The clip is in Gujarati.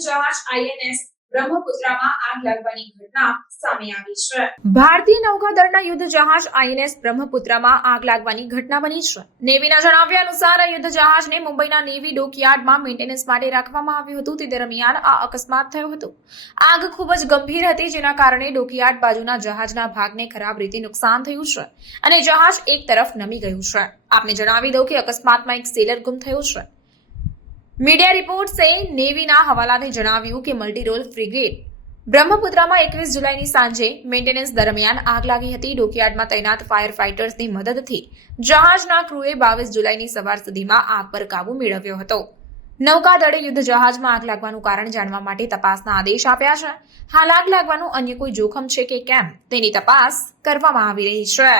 યુદ્ધ જહાજ INS બ્રહ્મપુત્રમાં આગ લાગવાની ઘટના સામે આવી છે। ભારતીય નૌકાદળના યુદ્ધ જહાજ INS બ્રહ્મપુત્રમાં આગ લાગવાની ઘટના બની છે। નેવીના જણાવ્યા અનુસાર આ યુદ્ધ જહાજને મુંબઈના નેવી ડોકયાર્ડમાં મેન્ટેનન્સ માટે રાખવામાં આવ્યું હતું। તે દરમિયાન આ અકસ્માત થયો હતો। આગ ખૂબ જ ગંભીર હતી, જેના કારણે ડોકયાર્ડ બાજુના જહાજના ભાગને ખરાબ રીતે નુકસાન થયું છે અને જહાજ એક તરફ નમી ગયું છે। આપને જણાવી દઉં કે અકસ્માતમાં એક સેલર ગુમ થયો છે। મીડિયા રિપોર્ટ્સે નેવીના હવાલાથી જણાવ્યું કે મલ્ટીરોલ ફ્રિગેટ બ્રહ્મપુત્રમાં 21 જુલાઈની સાંજે મેન્ટેનન્સ દરમિયાન આગ લાગી હતી। ડોકયાર્ડમાં તૈનાત ફાયર ફાઇટર્સની મદદથી જહાજના ક્રૂએ 22 જુલાઈની સવાર સુધીમાં આગ પર કાબુ મેળવ્યો હતો। નૌકાદળે યુદ્ધ જહાજમાં આગ લાગવાનું કારણ જાણવા માટે તપાસના આદેશ આપ્યા છે। હાલ આગ લાગવાનું અન્ય કોઈ જોખમ છે કે કેમ તેની તપાસ કરવામાં આવી રહી છે।